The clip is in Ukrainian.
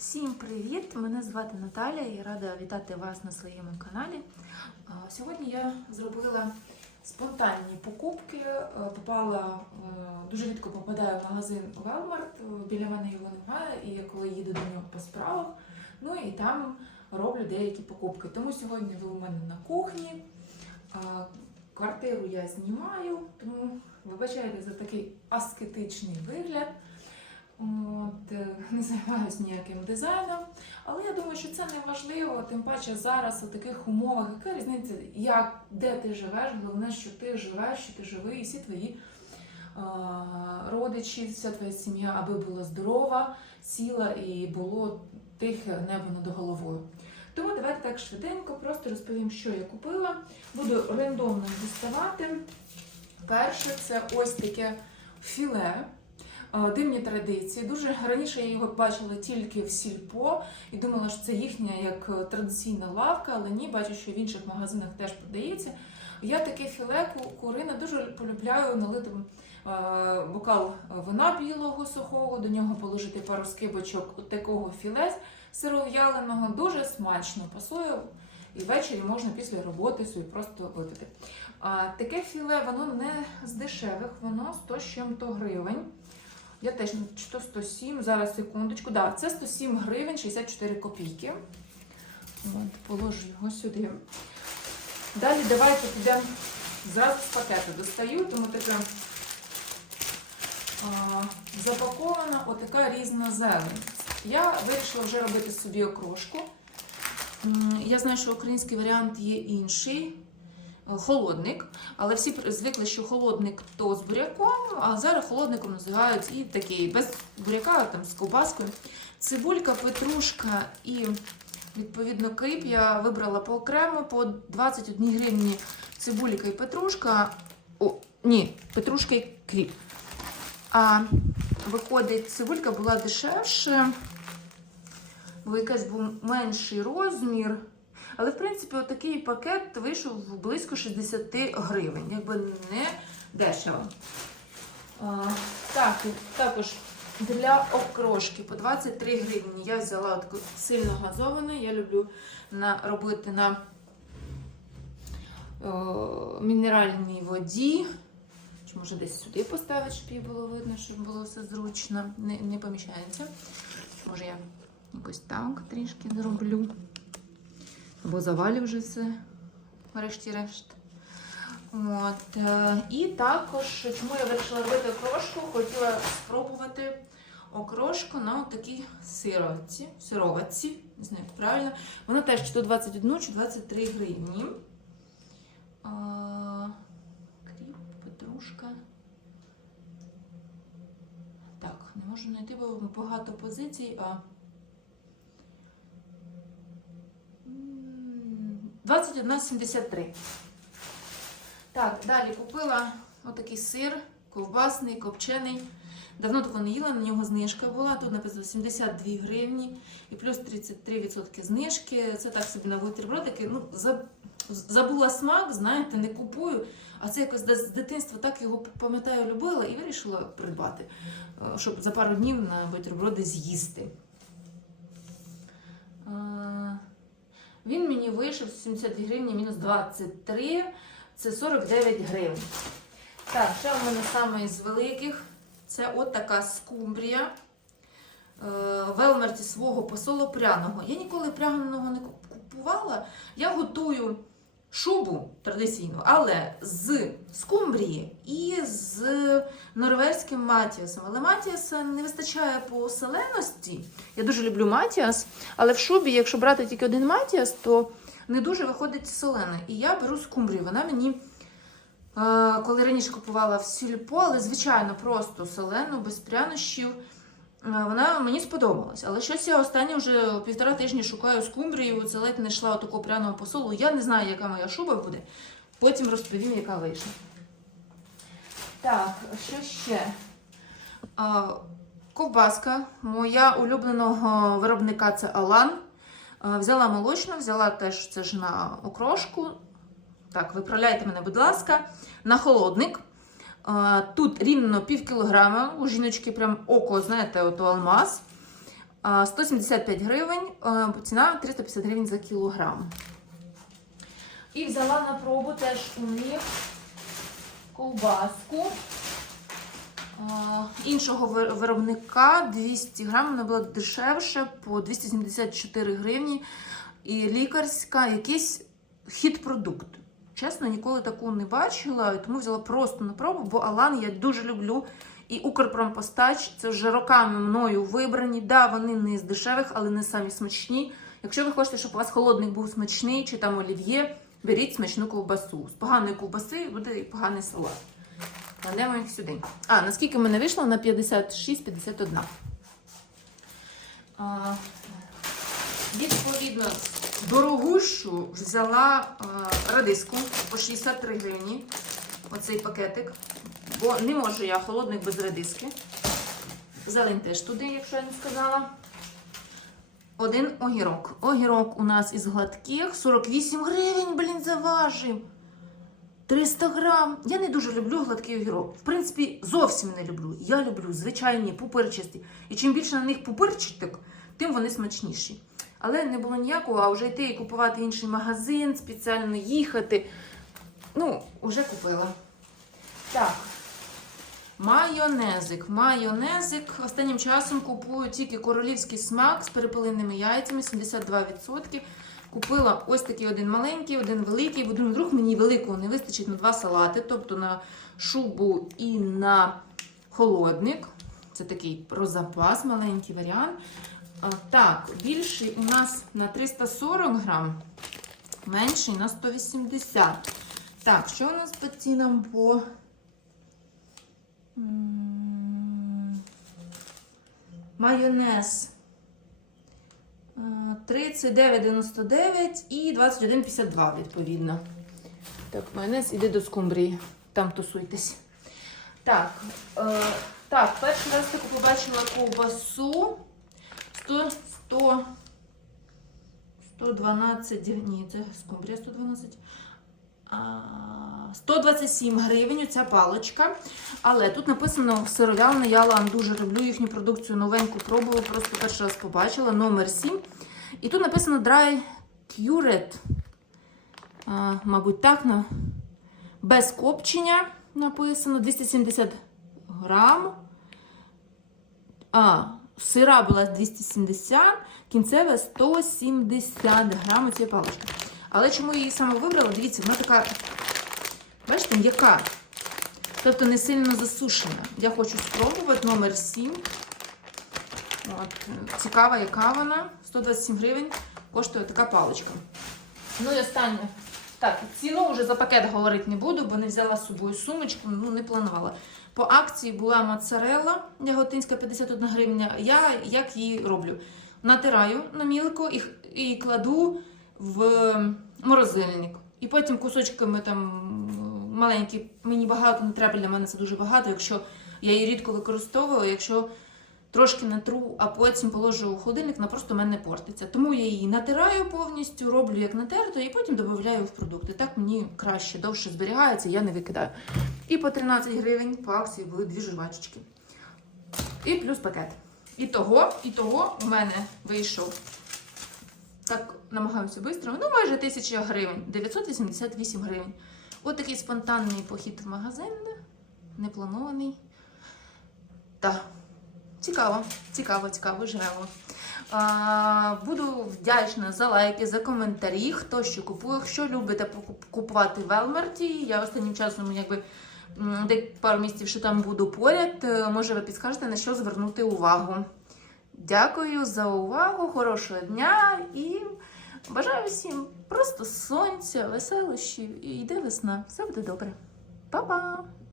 Всім привіт! Мене звати Наталя і рада вітати вас на своєму каналі. Сьогодні я зробила спонтанні покупки. Е, Попала е, дуже рідко попадаю в магазин Walmart. Е, Біля мене його немає, і я коли їду до нього по справах, ну і там роблю деякі покупки. Тому сьогодні ви у мене на кухні. Квартиру я знімаю, тому вибачайте за такий аскетичний вигляд. От, е, не займаюся ніяким дизайном, але я думаю, що це не важливо, тим паче зараз у таких умовах, яка різниця, як, де ти живеш, головне, що ти живеш, що ти живий, і всі твої е, родичі, вся твоя сім'я, аби була здорова, сіла і було тихе небо над головою. Тому давайте так швиденько, просто розповім, що я купила. Буду рандомно діставати. Перше, це ось таке філе. Е, Дивні традиції. Дуже раніше я його бачила тільки в сільпо і думала, що це їхня як е, традиційна лавка, але ні, бачу, що в інших магазинах теж продається. Я таке філе ку- курине дуже полюбляю налити е, бокал вина білого сухого, до нього положити пару скибочок такого філе сиров'яленого, дуже смачно пасує. І ввечері можна після роботи собі просто випити. А, таке філе, воно не з дешевих, воно 100 з чим-то гривень. Я теж чи то 107, зараз секундочку. Да, це 107 гривень 64 копійки. От, положу його сюди. Далі давайте підемо зразу з пакету. Достаю, тому таке запакована отака різна зелень. Я вирішила вже робити собі окрошку. Я знаю, що український варіант є інший. Холодник, але всі звикли, що холодник то з буряком, а зараз холодником називають і такий без буряка, там з ковбаскою. Цибулька, петрушка і відповідно кріп я вибрала по окремо по 21 гривні цибулька і петрушка. О, ні, петрушка і кріп. А виходить, цибулька була дешевше, бо якийсь був менший розмір. Але, в принципі, отакий пакет вийшов близько 60 гривень, якби не дешево. А, так, також для окрошки по 23 гривні я взяла таку сильно газовану. Я люблю на, робити на е, мінеральній воді. Чи може десь сюди поставити, щоб її було видно, щоб було все зручно, не, не поміщається. Може я якось так трішки зроблю. Або завалю вже все, врешті-решт. От. е, І також, чому я вирішила робити окрошку, хотіла спробувати окрошку на такій сироватці, сироватці, не знаю, як правильно. Вона теж чи то 21, чи 23 гривні. Кріп, петрушка. Так, не можу знайти, бо багато позицій, а. 21,73. Так, далі купила отакий сир, ковбасний, копчений. Давно такого не їла, на нього знижка була. Тут написано 72 гривні і плюс 33% знижки. Це так собі на бутербродики. Ну, забула смак, знаєте, не купую. А це якось з дитинства так його пам'ятаю, любила і вирішила придбати, е, щоб за пару днів на бутерброди з'їсти. Він мені вийшов 70 гривні мінус 23, це 49 гривень. Так, ще в мене саме із великих це от така скумбрія е, велмерті свого посолу пряного. Я ніколи пряного не купувала. Я готую шубу традиційну, але з скумбрії і з норвезьким матіасом. Але матіаса не вистачає по соленості. Я дуже люблю матіас, але в шубі, якщо брати тільки один матіас, то не дуже виходить солене. І я беру скумбрію. Вона мені, е, коли раніше купувала в сільпо, але звичайно просто солену, без прянощів. Е, Вона мені сподобалась. Але щось я останнє вже півтора тижні шукаю скумбрію, це ледь не йшла такого пряного посолу. Я не знаю, яка моя шуба буде. Потім розповім, яка вийшла. Так, що ще? А, ковбаска. Моя улюбленого виробника це Алан. А, Взяла молочну, взяла теж це ж на окрошку. Так, виправляйте мене, будь ласка, на холодник. Тут рівно пів кілограма. У жіночки прям око, знаєте, ото алмаз. А, 175 гривень, ціна 350 гривень за кілограм. І взяла на пробу теж у них ковбаску іншого виробника 200 грам, вона була дешевше по 274 гривні. І лікарська, якийсь хіт-продукт. Чесно, ніколи таку не бачила, тому взяла просто на пробу, бо Алан я дуже люблю. І Укрпромпостач це вже роками мною вибрані. Да, вони не з дешевих, але не самі смачні. Якщо ви хочете, щоб у вас холодний був смачний, чи там олів'є, беріть смачну ковбасу. З поганої ковбаси буде і поганий салат. Кладемо їх сюди. А, наскільки мене вийшло? На 56-51. А, Відповідно, дорогущу взяла радиску по 63 гривні. Оцей пакетик. Бо не можу я холодний без радиски. Зелень теж туди, якщо я не сказала. Один огірок. Огірок у нас із гладких 48 гривень, блін, заважив. 300 грам. Я не дуже люблю гладкий огірок. В принципі, зовсім не люблю. Я люблю звичайні пупирчасті. І чим більше на них пупирчаток, тим вони смачніші. Але не було ніякого, а вже йти і купувати інший магазин, спеціально їхати. Ну, вже купила. Так. Майонезик. Майонезик. Останнім часом купую тільки королівський смак з перепелиними яйцями 72%. Купила ось такий один маленький, один великий. Бо вдруг мені великого не вистачить на два салати, тобто на шубу і на холодник. Це такий про запас, маленький варіант. Так, більший у нас на 340 грам, менший на 180. Так, що у нас по цінам по. Майонез. Е, 39,99 і 21,52 відповідно. Так, майонез іде до скумбрії. Там тусуйтесь. Так, е, так, перший раз таку побачила ковбасу. 100, 100, 112, ні, це скумбрія 112. 127 гривень ця паличка. Але тут написано сировялна, я Лан дуже люблю їхню продукцію, новеньку пробувала, просто перший раз побачила, номер 7. І тут написано Dry Cured. А, мабуть, так, на, без копчення написано 270 грам. А, сира була 270, кінцеве 170 грам цієї палички. Але чому я її саме вибрала? Дивіться, вона така, бачите, м'яка. Тобто не сильно засушена. Я хочу спробувати номер 7. От, цікава, яка вона. 127 гривень коштує така паличка. Ну і останнє. Так, ціну вже за пакет говорити не буду, бо не взяла з собою сумочку, ну не планувала. По акції була моцарелла яготинська 51 гривня. Я як її роблю? Натираю на мілко і, і кладу в морозильник. І потім кусочками там маленькі, мені багато не треба, для мене це дуже багато. Якщо я її рідко використовую, якщо трошки натру, а потім положу у холодильник, вона просто в мене портиться. Тому я її натираю повністю, роблю як натерто, і потім додаю в продукти. Так мені краще, довше зберігається, я не викидаю. І по 13 гривень по акції були дві жувачечки. І плюс пакет. І того, і того у мене вийшов. Так, намагаємося швидко. Ну, майже 1000 гривень, 988 гривень. От такий спонтанний похід в магазин, непланований. Так, цікаво, цікаво, цікаво, живемо. Буду вдячна за лайки, за коментарі, хто що купує, якщо любите купувати в Елмерті. Я останнім часом якби пару місяців, що там буду поряд. е, Може, ви підскажете, на що звернути увагу. Дякую за увагу, хорошого дня і бажаю всім просто сонця, веселощів і йде весна. Все буде добре. Па-па!